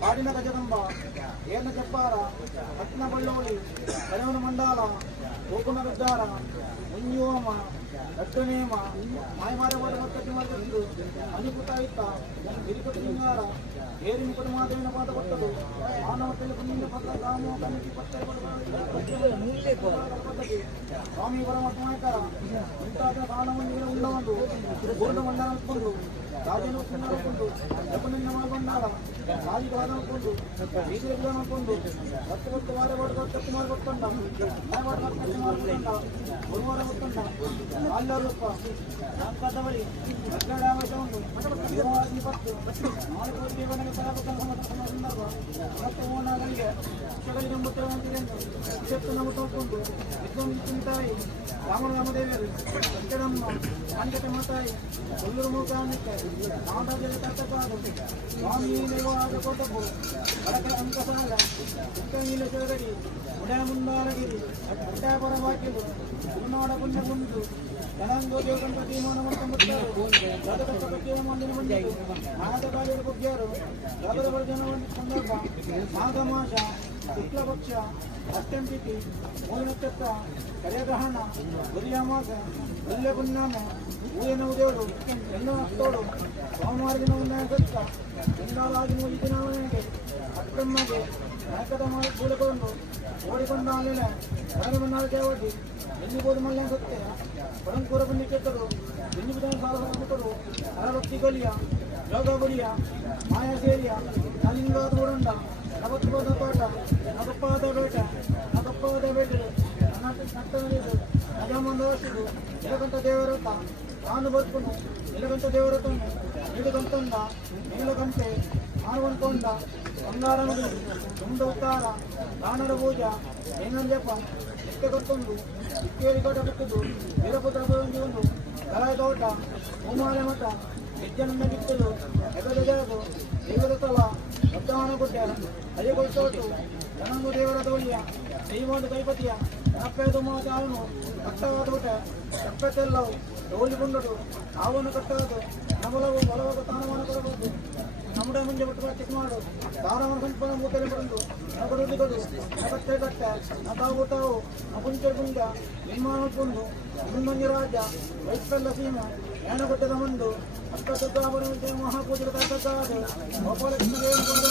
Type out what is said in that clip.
పాడిన గజదంబ ఏళ్ళ చెప్పార పట్న బళ్ళోలి కలవన మండాల గోకున రుద్దార మున్యోమ రట్టునేమ మాయమార వడవత్తటి మరుగు అనిపుతాయిత గిరికటింగార ఏరి ముకుడు మాదేన పాట పట్టదు మానవ తెలుగు నిండు పట్ల రామో కనికి పట్టే స్వామి పరమాత్మాయకర ఇంత ప్రాణమంది ఉండవండు గోండు మండలనుకుండు రాజను అనుకుంటూ ఎప్పటిన్న మాల్గొండాల రాజు కాదనుకుంటూ బీజేపీ అనుకుంటూ రక్తపత్తి వారే వాడు కత్తి మారుకొట్టుకుంటా వాడు కత్తి మారుకుంటా గురువారం కొట్టుకుంటా వాళ్ళప్ప కథబడి ఎట్లాడామశండు యువవాదిని పట్టు నాలుగు జీవనకి సందర్భ రక్తమోనాగలిగే చెగలిన ముద్రవంతిరెందు చెప్తు నమ్ముతుంటూ విద్వం తింటాయి రాముడు రామదేవి ఎక్కడమ్మ అంకట మతాయి ఒల్లూరు మూకానికి నాటజల కట్టకాదు స్వామి నివాద కొట్టకు వడక అంకసాల ఉక్కనీల చెరగడి ఉడముందారగిరి అడ్డాపర వాక్యులు ఉన్నోడ పుణ్య ముందు ధనంగో దేవగణపతి మోనమర్థం పుట్టారు రథకట్టపట్టిన మందిని ముందు నాటకాలు పుట్టారు రథపడి జన సందర్భ మాఘమాస శుక్లపక్ష అష్టంతిథి మూల నక్షత్ర కర్యగ్రహణ ఉదయమాస ఉల్య పుణ్యామ ఊయన ఉదయుడు ఎన్నో అస్తోడు సోమవారిన ఉన్న గొత్త ఎండాలాగిన ఇదినామనే అక్రమ్ಮಗೆ ನಾಯಕದ ಮಾಡಿ ಕೂಡಿಕೊಂಡು ಓಡಿಕೊಂಡ ಆಮೇಲೆ ಹೊರಗಮನ್ನಾರು ಕೇವಡ್ಡಿ ಎಲ್ಲಿ ಬೋದು ಮಲ್ಯ ಸತ್ಯ ಪರಂಕೂರ ಬಂದು ಕೆಟ್ಟರು ಎಲ್ಲಿ ಬಿದ್ದಾನೆ ಸಾಲ ಹಾಕಿಟ್ಟರು ಅರವತ್ತಿ ಗಲಿಯ ಯೋಗ ಗುಡಿಯ ಮಾಯಾ ಸೇರಿಯ ನಲಿಂಗಾದ ಊರಂಡ ನವತ್ವದ ತೋಟ ನಗಪ್ಪಾದ ಬೇಟ ನಗಪ್ಪಾದ ಬೇಟರು ನಟ್ಟನದು ನಜಾಮಂದ ವರ್ಷದು ಎಲಗಂಟ ದೇವರತ ನಾನು ಬದುಕುನು ಎಲಗಂಟ ದೇವರತನು ನೀಡುಗಂತಂದ ನೀಲಗಂಟೆ ಆರುವಂತೊಂಡ ಬಂಗಾರಮದು ತುಂಡೋತ್ತಾರ ದಾನರ ಪೂಜ ಏನಂದಪ್ಪ ಇಷ್ಟ ಕೊಟ್ಟೊಂದು ಇಕ್ಕೇರಿ ಕೋಟ ಬಿಟ್ಟದು ವೀರಪುತ್ರ ಒಂದು ಕಲಾಯ ತೋಟ ಹೂಮಾಲೆ ಮಠ ವಿದ್ಯಾನಂದ ಗಿಟ್ಟದು ಎಗದ ಜಾಗು ದೇವರ ತಲ ಉದ್ಯಾನ ಗುಡ್ಡ ಅಜಗೊಳಿಸೋಟು ಜನಂಗು ದೇವರ ತೋಳಿಯ ದೈವಾದ ಕೈಪತಿಯ ಅಪ್ಪೆದು ಮಾತಾವನು ಕಟ್ಟವಾದ ಊಟ ತಪ್ಪೆತ್ತೆಲ್ಲವು ತೋಳಿಕೊಂಡರು ಆವನು ಕಟ್ಟದು ನಮಲವು ಬಲವಾಗ ತಾನಮಾನ ಕೊಡಬಹುದು നമ്മുടെ ಮುಂದೆ ಬಿಟ್ಟು ಚೆಕ್ ಮಾಡು ದಾರವನ ಸಂಪನ್ನ ಮೂತಲೆ ಬಂದು ನಗಡುದಿಗಡು ನಗತ್ತೆ ಕಟ್ಟ ನತಾಗುತ್ತಾವು ಅಪುಂಚ ಗುಂಡ ನಿರ್ಮಾಣಕ್ಕೊಂದು ಮುಂದೊಂದು ರಾಜ್ಯ ವೈಸ್ಕಲ್ಲ ಸೀಮೆ ಯeenagudde ಮುಂದು ಅಷ್ಟೊತ್ತಾವರ ಮಹಾಪೂಜಕ ತಾಕತ್ತಾದ ಗೋಪಾಲಕೃಷ್ಣ